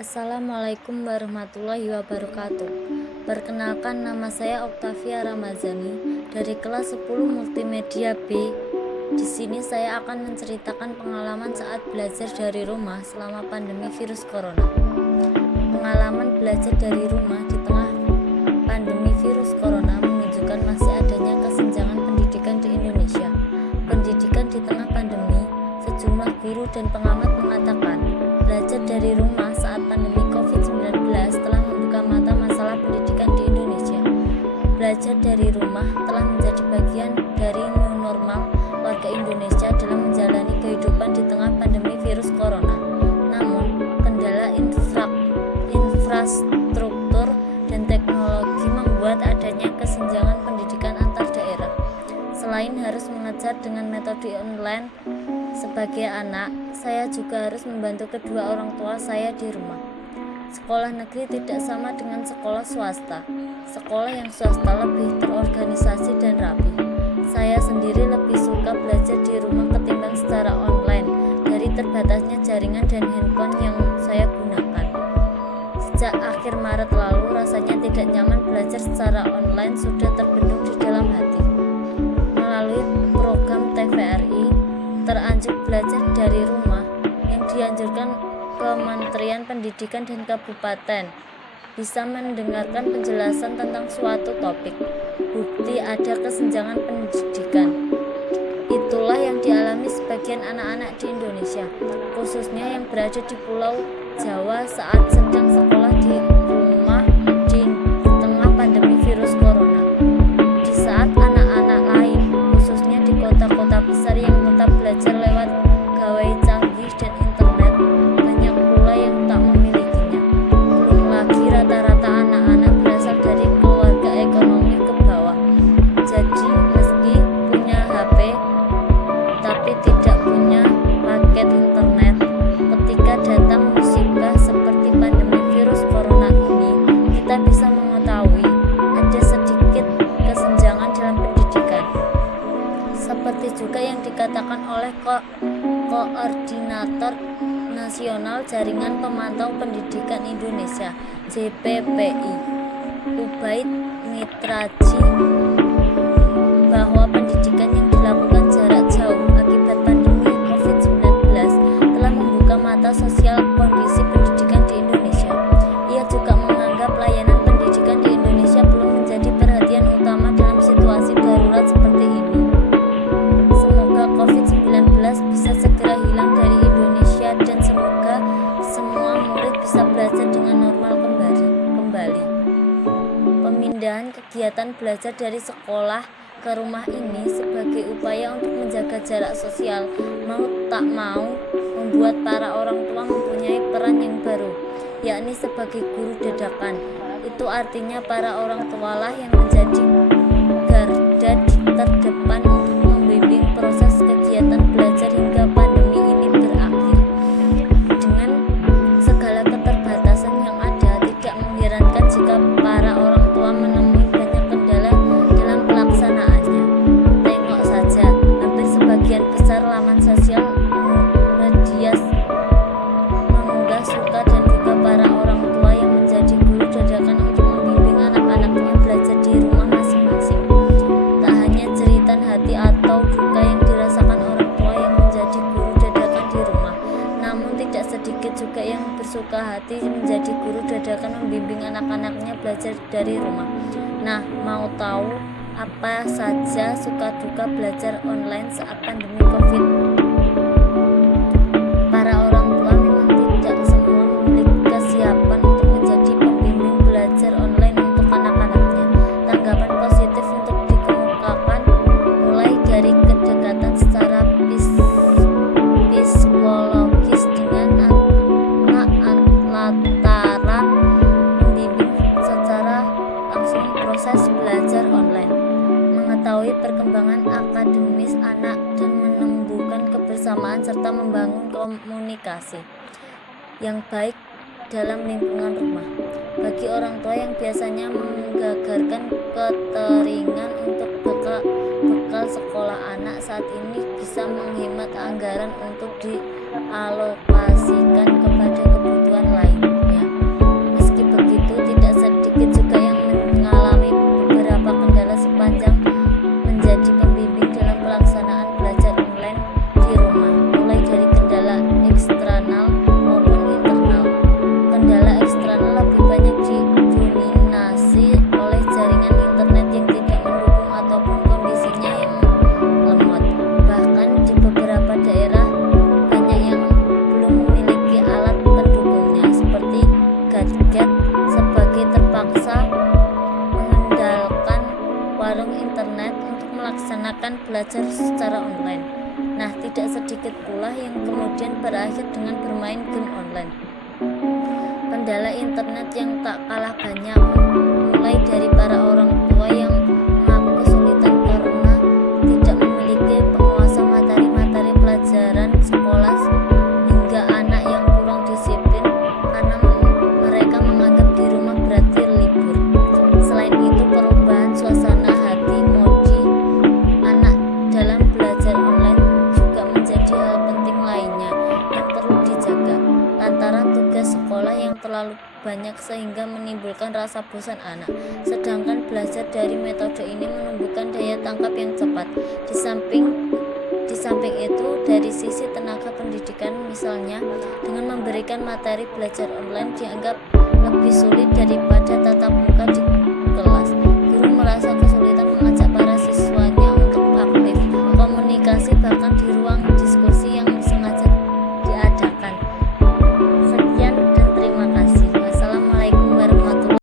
Assalamualaikum warahmatullahi wabarakatuh. Perkenalkan, nama saya Oktavia Ramazani dari kelas 10 Multimedia B. Di sini saya akan menceritakan pengalaman saat belajar dari rumah selama pandemi virus corona. Pengalaman belajar dari rumah di tengah pandemi virus corona menunjukkan masih adanya kesenjangan pendidikan di Indonesia. Pendidikan di tengah pandemi, sejumlah guru dan pengamat mengatakan belajar dari rumah saat pandemi COVID-19 telah membuka mata masalah pendidikan di Indonesia. Belajar dari rumah telah menjadi bagian dari new normal warga Indonesia dalam menjalani kehidupan di tengah pandemi virus corona. Namun, kendala infrastruktur dan teknologi membuat adanya kesenjangan pendidikan antar daerah. Selain harus mengajar dengan metode online, sebagai anak, saya juga harus membantu kedua orang tua saya di rumah. Sekolah negeri tidak sama dengan sekolah swasta. Sekolah yang swasta lebih terorganisasi dan rapi. Saya sendiri lebih suka belajar di rumah ketimbang secara online dari terbatasnya jaringan dan handphone yang saya gunakan. Sejak akhir Maret lalu, rasanya tidak nyaman belajar secara online sudah terbendung di dalam hati. Melalui program TVRI, Teranjuk Belajar dari Rumah yang dianjurkan Kementerian Pendidikan dan Kabupaten, bisa mendengarkan penjelasan tentang suatu topik. Bukti ada kesenjangan pendidikan. Itulah yang dialami sebagian anak-anak di Indonesia, khususnya yang berada di Pulau Jawa saat sedang sekolah di rumah di tengah pandemi virus corona. Di saat anak-anak lain, khususnya di kota-kota besar yang tetap belajar lewat gawai canggih dan internet, banyak pula yang tak memilikinya. Belum lagi rata-rata anak-anak berasal dari keluarga ekonomi ke bawah. Jadi meski punya HP tapi tidak punya paket internet, ketika datang musibah seperti pandemi virus corona ini, kita bisa mengetahui ada sedikit kesenjangan dalam pendidikan. Seperti juga yang dikatakan oleh Koordinator Nasional Jaringan Pemantau Pendidikan Indonesia (JPPI), Ubaid Mitraji, bahwa pendidikan yang dilakukan jarak jauh akibat pandemi COVID-19 telah membuka mata sosial kondisi pendidikan di Indonesia. Ia juga menganggap layanan pendidikan di Indonesia belum menjadi perhatian utama dalam situasi darurat seperti ini. Semoga COVID-19 bisa segera hilang dari Indonesia dan semoga semua murid bisa belajar dengan normal kembali. Pemindahan kegiatan belajar dari sekolah ke rumah ini sebagai upaya untuk menjaga jarak sosial mau tak mau membuat para orang tua mempunyai peran yang baru, yakni sebagai guru dadakan. Itu artinya para orang tualah yang menjadi garda terdepan untuk membimbing proses kegiatan belajar hingga pandemi ini berakhir. Dengan segala keterbatasan yang ada, tidak mengherankan jika para orang tua menemui banyak kendala dalam pelaksanaannya. Tengok saja, hampir sebagian besar laman sosial media mengunggah suka dan duka para orang tua yang menjadi guru dadakan untuk membimbing anak-anaknya belajar di rumah masing-masing. Tak hanya jeritan hati atau duka yang dirasakan orang tua yang menjadi guru dadakan di rumah, namun tidak sedikit juga yang bersuka hati menjadi guru dadakan membimbing anak-anaknya belajar dari rumah. Nah, mau tahu apa saja suka duka belajar online saat pandemi COVID? Para orang tua memang tidak semua memiliki kesiapan untuk menjadi pembimbing belajar online untuk anak-anaknya. Tanggapan positif untuk dikemukakan mulai dari kedekatan secara psikologis dengan anak lantaran membimbing secara langsung proses belajar online, mengetahui perkembangan akademis anak dan menumbuhkan kebersamaan serta membangun komunikasi yang baik dalam lingkungan rumah. Bagi orang tua yang biasanya menggagarkan keteringan untuk bekal sekolah anak, saat ini bisa menghemat anggaran untuk dialokasikan kepada kebutuhan lainnya. belajar secara online. Nah, tidak sedikit pula yang kemudian berakhir dengan bermain game online. Kendala internet yang tak kalah banyak, mulai dari para orang tua yang mengaku kesulitan karena tidak memiliki penguasaan materi-materi pelajaran sekolah, hingga anak yang kurang disiplin karena mereka menganggap di rumah berarti libur. Selain itu, perubahan suasana hati modi anak dalam belajar online juga menjadi hal penting lainnya yang perlu dijaga, lantaran tugas sekolah yang terlalu banyak sehingga menimbulkan rasa bosan anak. Sedangkan belajar dari metode ini menumbuhkan daya tangkap yang cepat. Di samping itu, dari sisi tenaga pendidikan misalnya, dengan memberikan materi belajar online dianggap lebih sulit daripada tatap